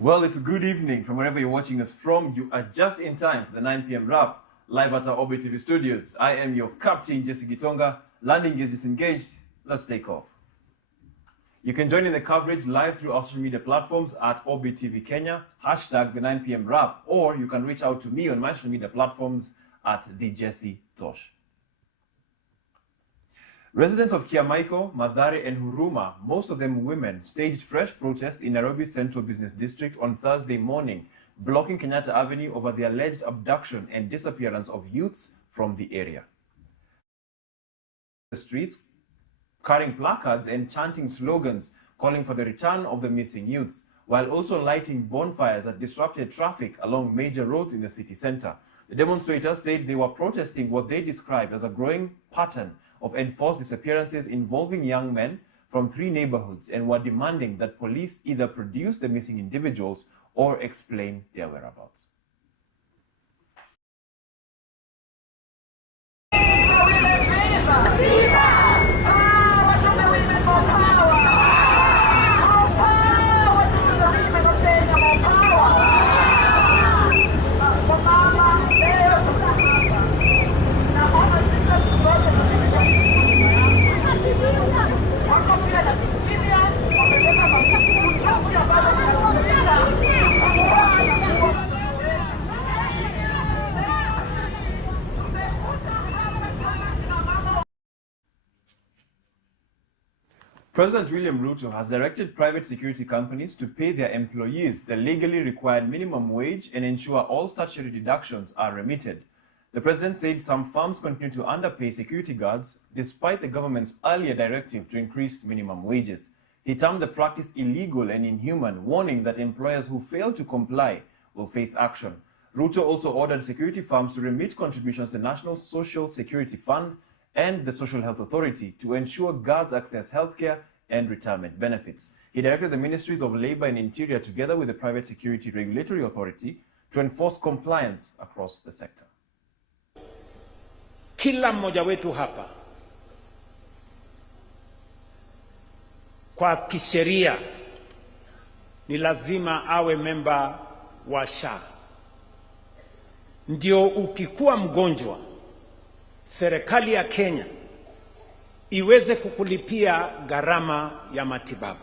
Well, it's good evening from wherever you're watching us from. You are just in time for the 9 p.m. wrap live at our Orbit TV studios. I am your captain, Jesse Gitonga. Landing is disengaged. Let's take off. You can join in the coverage live through our social media platforms at Orbit TV Kenya, hashtag the 9 p.m. wrap, or you can reach out to me on my social media platforms at the Jesse Tosh. Residents of Kiamaiko, Mathare, and Huruma, most of them women, staged fresh protests in Nairobi's Central Business District on Thursday morning, blocking Kenyatta Avenue over the alleged abduction and disappearance of youths from the area. The streets, carrying placards and chanting slogans calling for the return of the missing youths, while also lighting bonfires that disrupted traffic along major roads in the city center. The demonstrators said they were protesting what they described as a growing pattern of enforced disappearances involving young men from 3 neighborhoods and were demanding that police either produce the missing individuals or explain their whereabouts. President William Ruto has directed private security companies to pay their employees the legally required minimum wage and ensure all statutory deductions are remitted. The president said some firms continue to underpay security guards despite the government's earlier directive to increase minimum wages. He termed the practice illegal and inhuman, warning that employers who fail to comply will face action. Ruto also ordered security firms to remit contributions to the National Social Security Fund and the Social Health Authority to ensure guards access healthcare and retirement benefits. He directed the Ministries of Labor and Interior together with the Private Security Regulatory Authority to enforce compliance across the sector. Kila mmoja wetu hapa kwa kisheria ni lazima awe memba wa SHA. Ndio ukikuwa mgonjwa, serikali ya Kenya iweze kukulipia gharama ya matibabu.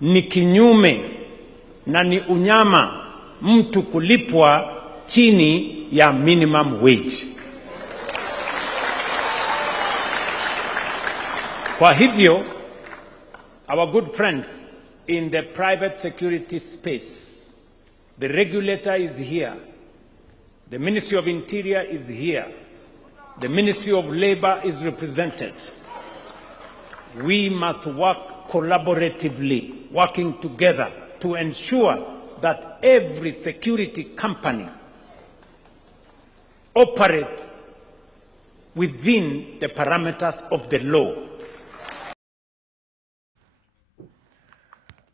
Ni kinyume na ni unyama mtu kulipwa chini ya minimum wage. Kwa hivyo, our good friends in the private security space, the regulator is here, the Ministry of Interior is here, the Ministry of Labor is represented. We must work collaboratively, working together to ensure that every security company operates within the parameters of the law.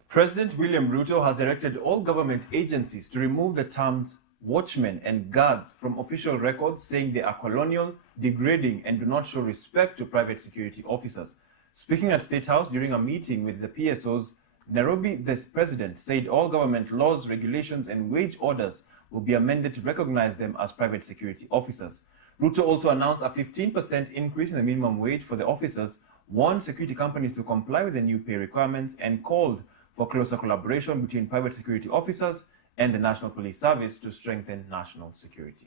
President William Ruto has directed all government agencies to remove the terms watchmen and guards from official records, saying they are colonial, degrading, and do not show respect to private security officers. Speaking at State House during a meeting with the PSOs, Nairobi, the president said all government laws, regulations, and wage orders will be amended to recognize them as private security officers. Ruto also announced a 15% increase in the minimum wage for the officers, warned security companies to comply with the new pay requirements, and called for closer collaboration between private security officers and the National Police Service to strengthen national security.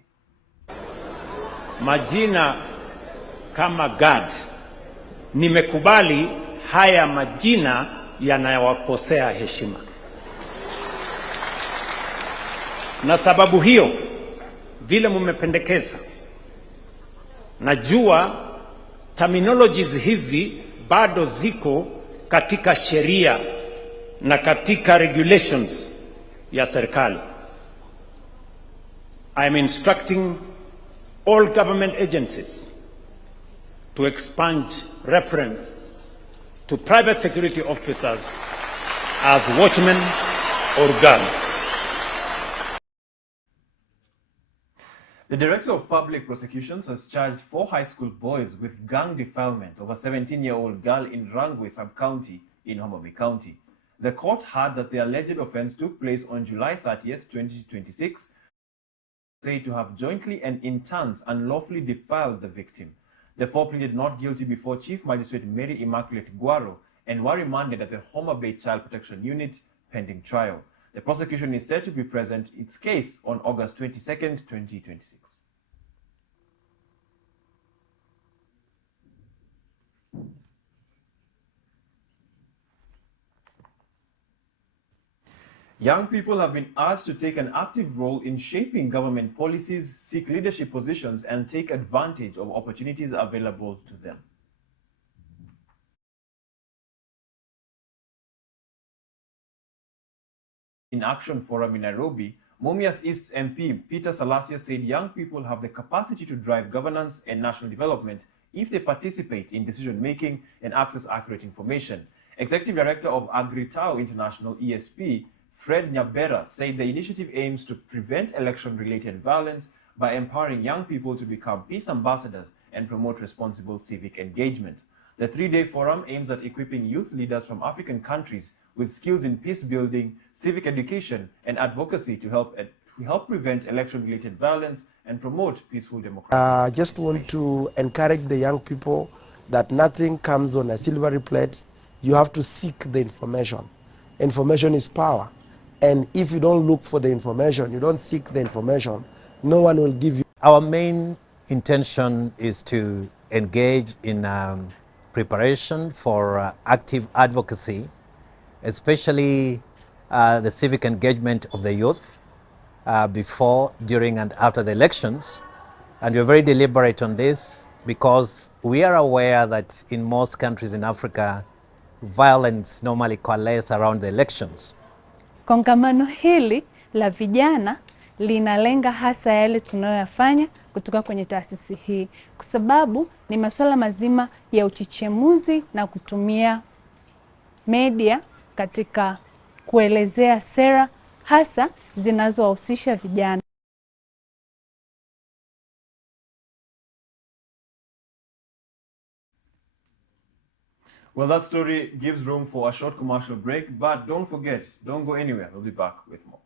Majina kama guard, nimekubali haya majina yanayowakosea heshima. Na sababu hiyo, vile mmependekeza, najua terminologies hizi bado ziko katika sheria na katika regulations ya serikali. I am instructing all government agencies to expunge reference to private security officers as watchmen or guards. The Director of Public Prosecutions has charged 4 high school boys with gang defilement of a 17-year-old girl in Rangwe sub-county in Homa Bay County. The court heard that the alleged offense took place on July 30th, 2026, said to have jointly and in turns unlawfully defiled the victim. The four pleaded not guilty before Chief Magistrate Mary Immaculate Guaro and were remanded at the Homa Bay Child Protection Unit pending trial. The prosecution is set to be present its case on August 22nd, 2026. Young people have been urged to take an active role in shaping government policies, seek leadership positions, and take advantage of opportunities available to them. In Action Forum in Nairobi, Mumias East MP Peter Salasia said young people have the capacity to drive governance and national development if they participate in decision-making and access accurate information. Executive Director of Agritao International, ESP, Fred Nyabera, said the initiative aims to prevent election-related violence by empowering young people to become peace ambassadors and promote responsible civic engagement. The three-day forum aims at equipping youth leaders from African countries with skills in peace building, civic education, and advocacy to help prevent election-related violence and promote peaceful democracy. I just want to encourage the young people that nothing comes on a silvery plate. You have to seek the information. Information is power. And if you don't look for the information, you don't seek the information, no one will give you. Our main intention is to engage in preparation for active advocacy, especially the civic engagement of the youth before, during, and after the elections. And we're very deliberate on this because we are aware that in most countries in Africa, violence normally coalesces around the elections. Kongamano hili la vijana linalenga hasa yale tunayoyafanya kutoka kwenye taasisi hii, kwa sababu ni masuala mazima ya uchichemuzi na kutumia media katika kuelezea sera hasa zinazowahusisha vijana. Well, that story gives room for a short commercial break, but don't forget, don't go anywhere. We'll be back with more.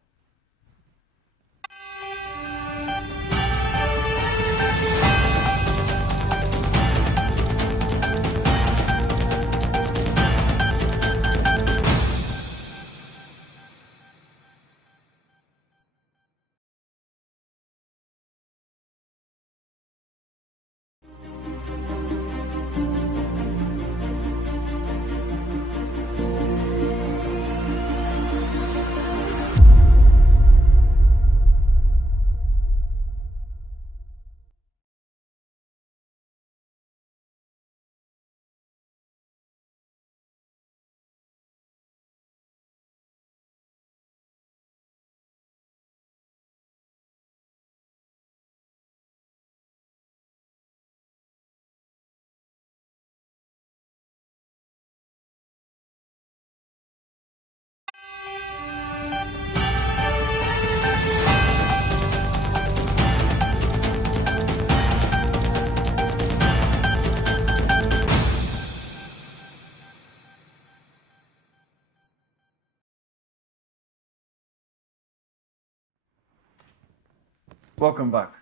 Welcome back.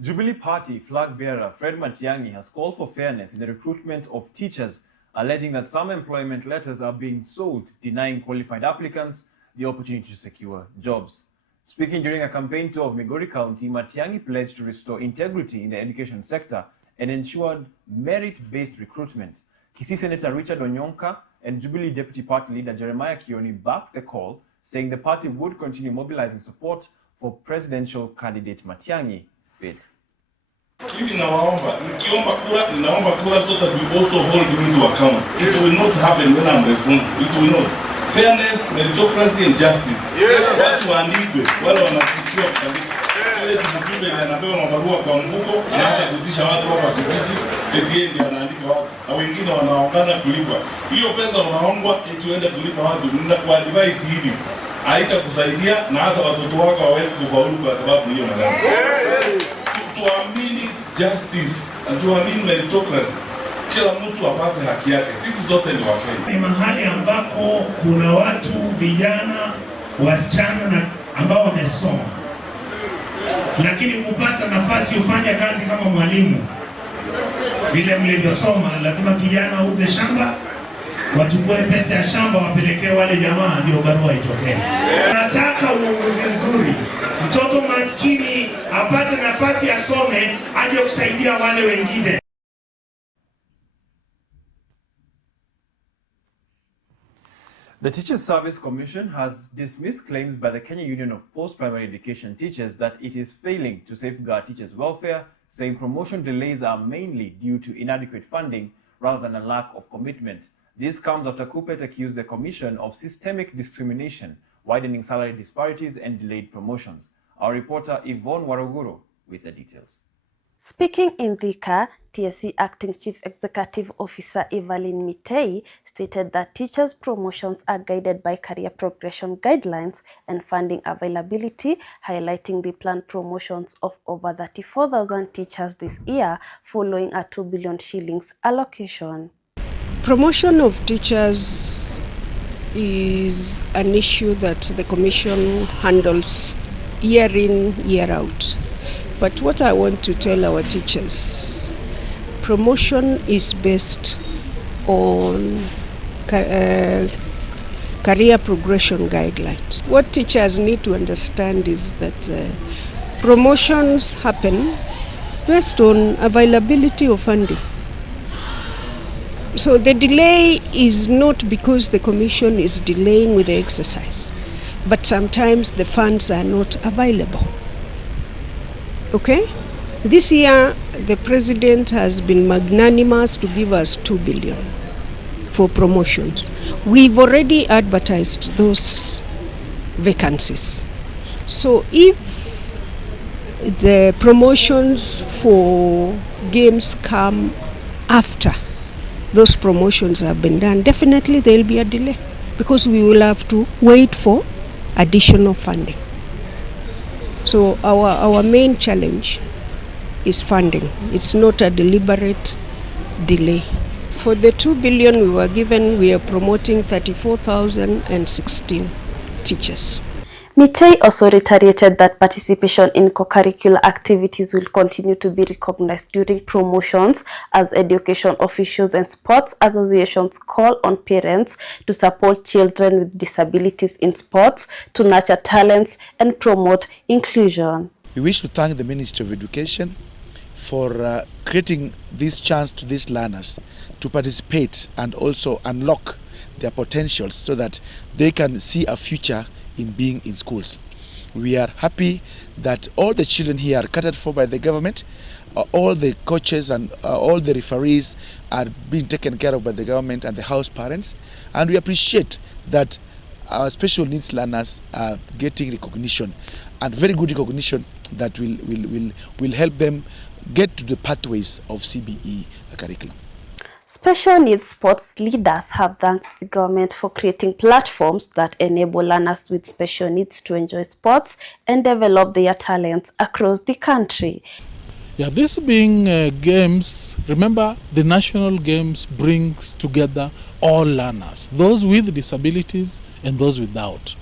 Jubilee Party flag bearer Fred Matiang'i has called for fairness in the recruitment of teachers, alleging that some employment letters are being sold, denying qualified applicants the opportunity to secure jobs. Speaking during a campaign tour of Migori County, Matiang'i pledged to restore integrity in the education sector and ensured merit-based recruitment. Kisii Senator Richard Onyonka and Jubilee Deputy Party Leader Jeremiah Kioni backed the call, saying the party would continue mobilizing support for presidential candidate Matiang'i bid. Mimi nawaomba, nikiomba kura so that we also hold you into account. It will not happen when I'm responsible. It will not. Fairness, meritocracy and justice. Watu waandikwe, wale wanatishia kuandika. Ile mjumbe anapewa mabarua kwa mvuko, anaanza kutisha watu hapa kijiji, eti yeye ndiye anaandika watu. Na wengine wanaongana kulipa. Hiyo pesa unaombwa eti uende kulipa watu. Ninakuwa advise hivi. Haitakusaidia na hata watoto wako hawezi kufaulu kwa sababu hiyo madhara. Tuamini justice, tuamini meritocracy. kila mtu apate haki yake. Sisi zote ni Wakenya. Ni mahali ambako kuna watu vijana, wasichana na ambao wamesoma, lakini kupata nafasi ufanye kazi kama mwalimu vile mlivyosoma, lazima kijana auze shamba, wachukue pesa ya shamba wapelekee wale jamaa, ndio barua itokee. Nataka uongozi mzuri, mtoto maskini apate nafasi asome, aje kusaidia wale wengine. The Teachers Service Commission has dismissed claims by the Kenya Union of Post-Primary Education Teachers that it is failing to safeguard teachers' welfare, saying promotion delays are mainly due to inadequate funding rather than a lack of commitment. This comes after KUPPET accused the Commission of systemic discrimination, widening salary disparities and delayed promotions. Our reporter Yvonne Waruguru with the details. Speaking in Thika, TSC Acting Chief Executive Officer Evelyn Mitei stated that teachers' promotions are guided by career progression guidelines and funding availability, highlighting the planned promotions of over 34,000 teachers this year following a 2 billion shillings allocation. Promotion of teachers is an issue that the Commission handles year in, year out. But what I want to tell our teachers, promotion is based on career progression guidelines. What teachers need to understand is that promotions happen based on availability of funding. So the delay is not because the Commission is delaying with the exercise, but sometimes the funds are not available. Okay? This year, the President has been magnanimous to give us 2 billion for promotions. We've already advertised those vacancies. So if the promotions for games come after those promotions have been done, definitely there will be a delay because we will have to wait for additional funding. So our main challenge is funding. It's not a deliberate delay. For the 2 billion we were given, we are promoting 34,016 teachers. Mitei also reiterated that participation in co-curricular activities will continue to be recognized during promotions as education officials and sports associations call on parents to support children with disabilities in sports, to nurture talents and promote inclusion. We wish to thank the Ministry of Education for creating this chance to these learners to participate and also unlock their potentials so that they can see a future in being in schools. We are happy that all the children here are catered for by the government. All the coaches and all the referees are being taken care of by the government and the house parents. And we appreciate that our special needs learners are getting recognition, and very good recognition that will help them get to the pathways of CBE curriculum. Special needs sports leaders have thanked the government for creating platforms that enable learners with special needs to enjoy sports and develop their talents across the country. Yeah, this being games, remember the national games brings together all learners, those with disabilities and those without.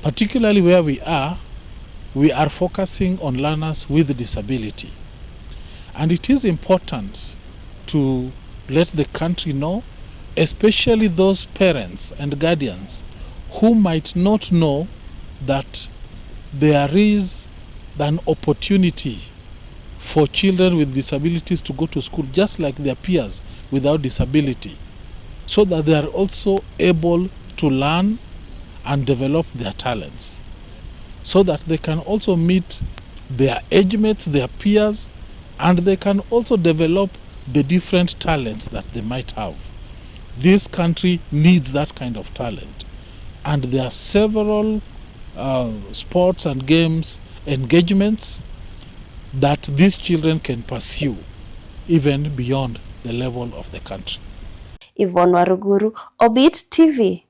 Particularly where we are focusing on learners with disability. And it is important to let the country know, especially those parents and guardians who might not know that there is an opportunity for children with disabilities to go to school just like their peers without disability, so that they are also able to learn and develop their talents, so that they can also meet their age mates, their peers, and they can also develop the different talents that they might have. This country needs that kind of talent, and there are several sports and games engagements that these children can pursue even beyond the level of the country. Yvonne Waruguru, Obit TV.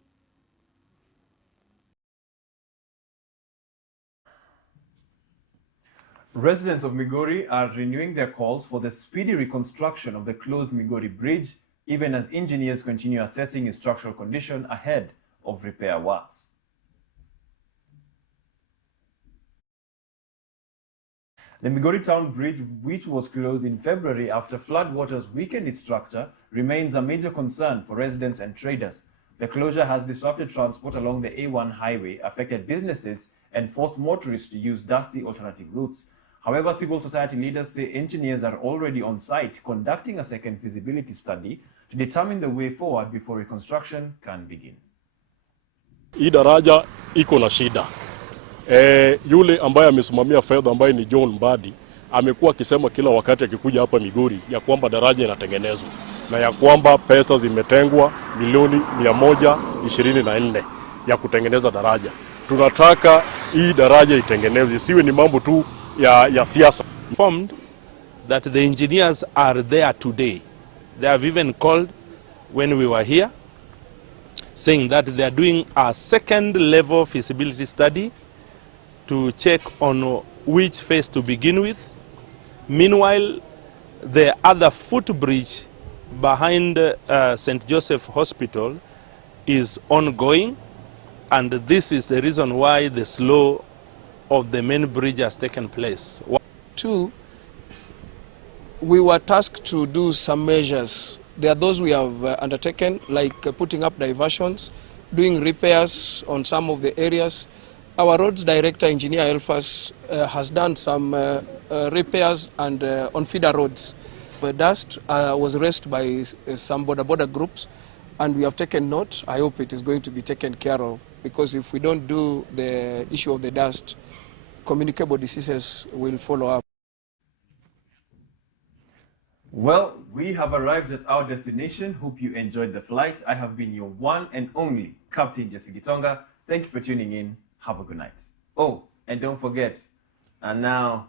Residents of Migori are renewing their calls for the speedy reconstruction of the closed Migori Bridge, even as engineers continue assessing its structural condition ahead of repair works. The Migori Town Bridge, which was closed in February after floodwaters weakened its structure, remains a major concern for residents and traders. The closure has disrupted transport along the A1 highway, affected businesses, and forced motorists to use dusty alternative routes. However, civil society leaders say engineers are already on site conducting a second feasibility study to determine the way forward before reconstruction can begin. Hii daraja iko na shida. Yule ambaye amesimamia fedha ambaye ni John Mbadi amekuwa akisema kila wakati akikuja hapa Migori ya kwamba daraja inatengenezwa na ya kwamba pesa zimetengwa milioni 124 ya kutengeneza daraja. Tunataka hii daraja itengenezwe, siwe ni mambo tu ya siasa. Informed that the engineers are there today. They have even called when we were here, saying that they are doing a second level feasibility study to check on which phase to begin with. Meanwhile, the other footbridge behind St. Joseph Hospital is ongoing, and this is the reason why the slow of the main bridge has taken place. Two, we were tasked to do some measures. There are those we have undertaken, like putting up diversions, doing repairs on some of the areas. Our roads director, Engineer Elfas, has done some repairs and on feeder roads. The dust was raised by some border groups, and we have taken note. I hope it is going to be taken care of, because if we don't do the issue of the dust, communicable diseases will follow up. Well, we have arrived at our destination. Hope you enjoyed the flight. I have been your one and only Captain Jesse Gitonga. Thank you for tuning in. Have a good night. Oh, and don't forget, and now